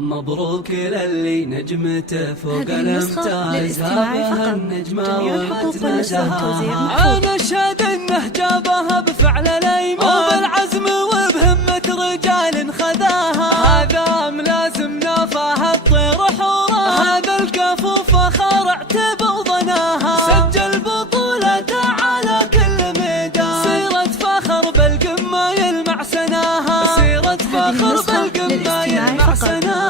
مبروك للي نجمته فوق هذه النسخة الامتاز، للاستماع هذه فقط. النجمة جميع الحقوق والنشر والتوزيع واتنازها. محفوظ. انا اشهد انه جابها بفعل الايمان وبالعزم وبهمة رجال خذاها. هذا ملازم نافاه الطير حوره، هذا الكفو فخر اعتب وضناها. سجل بطولته على كل ميدان، سيرة فخر بالقمة يلمع سناها، سيرة فخر بالقمة يلمع سناها.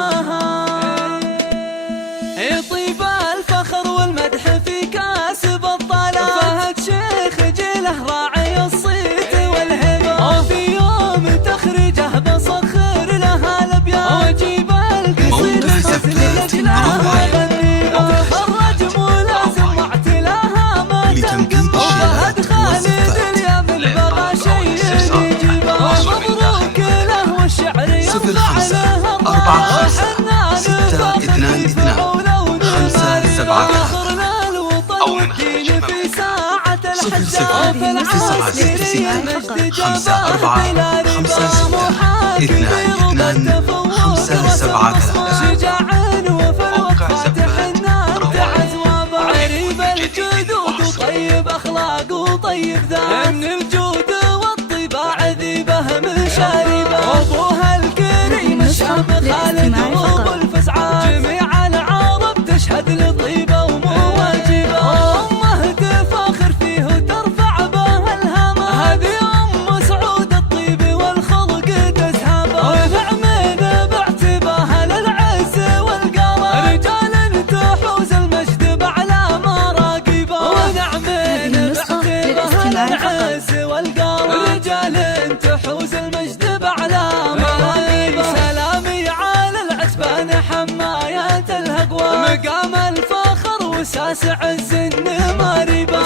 يطيب الفخر والمدح في كاسب الطلال، فهد شيخ جيله راعي الصيت والهبة، وفي يوم تخرجه بصخر لها الابيات، واجيب القصيد الحزن لجناه واغنيها. الرجم ولازم واعتلاها ما تنقم، وفهد خالد اليمن بغى شيء يجيبه. مبروك له والشعر يرفع له الراس، وحنان فخر أو من خارج في ساعة الحجة 054 شجاع وفي الوقفات حنان تعز وعريب الجدود، وطيب أخلاق وطيب ذات، من الجود والطباع ذيبه مشاربه. وأبوها الكريم الشام خالد وأبو الفزعات، جميع العرب تشهد لطيبه ومواجبه. أمه تفاخر فيه وترفع به الهمة، هذه أم سعود الطيب والخلق تزهبه. ورفع من باعتباها للعز والقرار، رجال تحوز المجد بأعلى مراقبه. ونعم باعتباها للعز والقرار، رجال تحوز المجد بأعلى مراقبه. سلامي على العتبان حمايات الهقوى، مقام الفخر وساس عز النماربه.